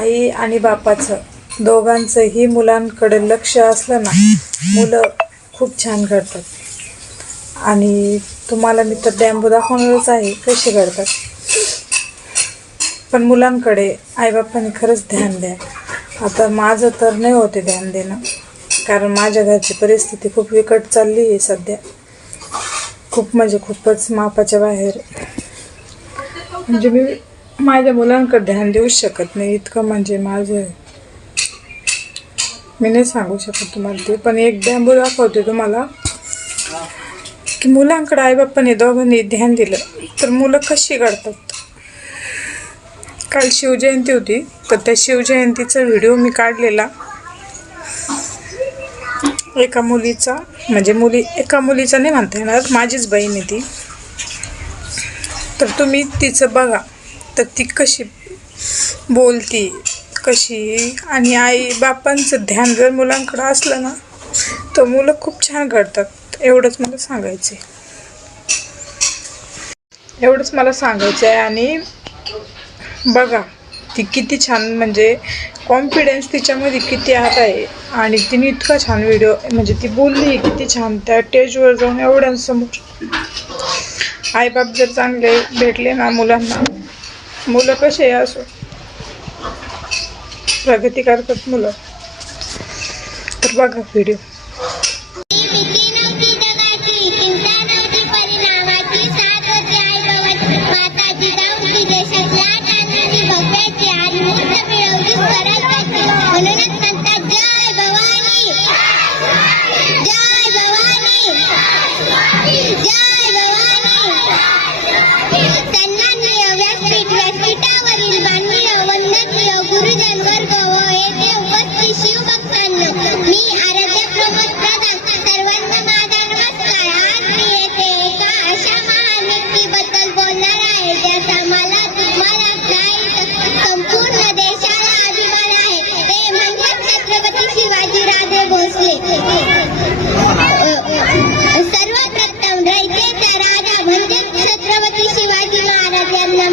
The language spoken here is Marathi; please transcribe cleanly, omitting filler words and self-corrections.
आई आणि बापाचं दोघांचंही मुलांकडे लक्ष असलं ना, मुलं खूप छान घडतात. आणि तुम्हाला मी तर डॅम्बो दाखवणारच आहे कसे घडतात. पण मुलांकडे आईबापांनी खरंच ध्यान द्या. आता माझं तर नाही होते ध्यान देणं, कारण माझ्या घरची परिस्थिती खूप विकट चालली आहे सध्या. खूप म्हणजे खूपच मापाच्या बाहेर. म्हणजे मी माझ्या मुलांकडे ध्यान देऊच शकत नाही, इतकं म्हणजे माझं मी नाही सांगू शकत तुम्हाला ते. पण एक डॅम्बो दाखवते तुम्हाला की मुलांकडे आईबापांनी दोघांनी ध्यान दिलं तर मुलं कशी घडतात. काल शिवजयंती होती, तर त्या शिवजयंतीचा व्हिडिओ मी काढलेला एका मुलीचा. म्हणजे एका मुलीचा नाही म्हणता येणार, माझीच बहीण आहे ती. तर तुम्ही तिचं बघा, तर ती कशी बोलती कशी. आणि आई बापांचं ध्यान जर मुलांकडं असलं ना, तर मुलं खूप छान घडतात. एवढंच मला सांगायचं आहे. आणि बघा ती किती छान, म्हणजे कॉन्फिडन्स तिच्यामध्ये किती आता आहे. आणि तिने इतका छान व्हिडिओ, म्हणजे ती बोलली किती छान त्या स्टेजवर जाऊन एवढ्यांसमोर. आईबाप जर चांगले भेटले ना मुलांना, मुलं कसे असो प्रगती करतात मुलं. तर बघा व्हिडिओ. सर्वप्रथम रयतेचा राजा म्हणजे छत्रपती शिवाजी महाराज यांना